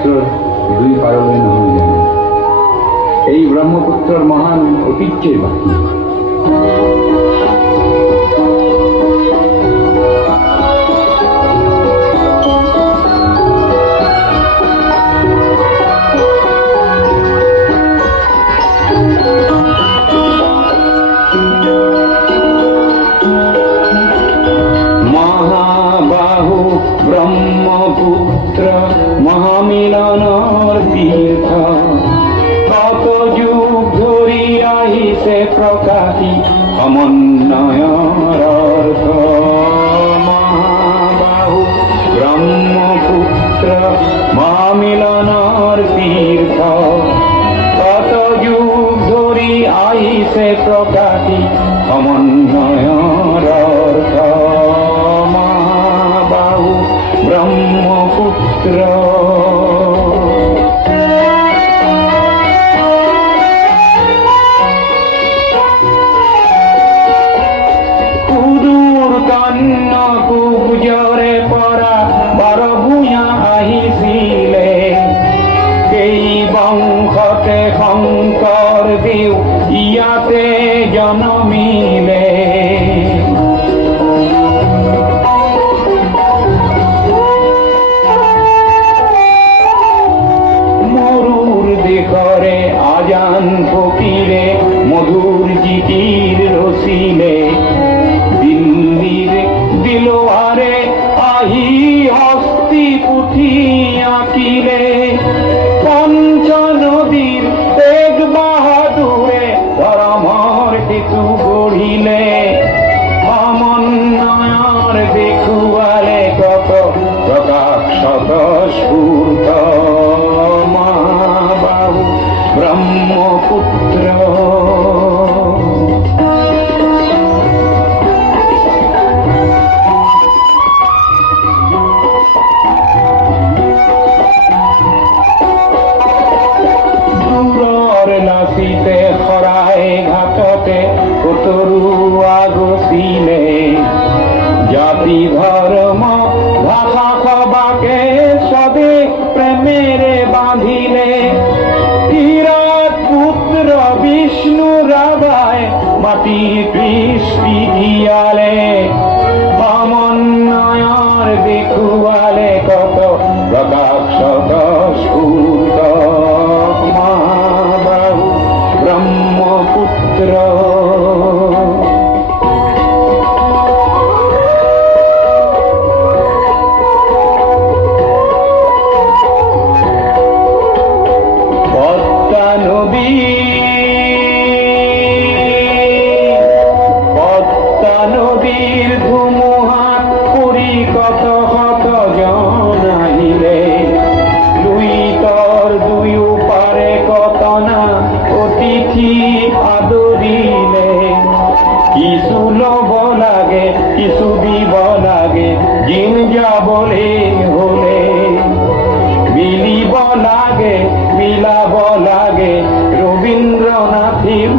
ব্রহ্মপুত্রর দুই কারণে নাম জানে। এই ব্রহ্মপুত্রর মহান ঐতিহ্যের বাকি মহাবাহু ব্রহ্মপুত্র মহামিলনর তীর্থ কত যুগ ধরি আহিছে প্রকাশী সমন্বয়ৰ অৰ্থ। মহাবাহু ব্ৰহ্মপুত্ৰ মহামিলনৰ তীৰ্থ কত যুগ ধৰি আহিছে প্ৰকাশী সমন্বয়ৰ অৰ্থ। মহাবাহু ব্ৰহ্মপুত্ৰ সুদূৰ কন্যকুব্জৰে পৰা বৰ ভূঞা আহিছিলে, এই বংশতে শংকৰ দেৱ ইয়াতে জনমিলে। মৰুৰ দেশৰে আজান ফকীৰে মধুৰ জিকিৰ ৰচিলে, দিল্লীৰ দিলৱাৰে আহি হস্তি পুথি আঁকিলে। পঞ্চ নদীৰ তেগ বাহাদুৰে ধৰ্মৰ সেতু গঢ়িলে, সমন্বয়ৰ দেখুৱালে কত প্ৰকাশত স্ফূৰ্ত। মহাবাহু ব্ৰহ্মপুত্ৰ নাচিতে শৰাই ঘাটতে কতৰুৱা গছিলে, জাতি ধৰ্ম ভাষা সবাকে স্বদেশ প্ৰেমেৰে বান্ধিলে। বিৰাট পুত্ৰ বিষ্ণু ৰাভাই মাটিৰ কৃষ্টি দিয়ালে, সমন্বয়ৰ দেখুৱালে কত প্ৰকাশত স্ফূৰ্ত। মহাবাহু ব্ৰহ্মপুত্ৰ পদ্মা নদীৰ ধুমুহাত পৰি কত কত জন আহিলে, লুইতৰ দুয়ো পাৰে কত না অতিথি আদৰিলে। কিছু লব লাগে কিছু দিব লাগে, দিন যাবলে হলে মিলিব লাগে মিলাব লাগে, রবীন্দ্রনাথের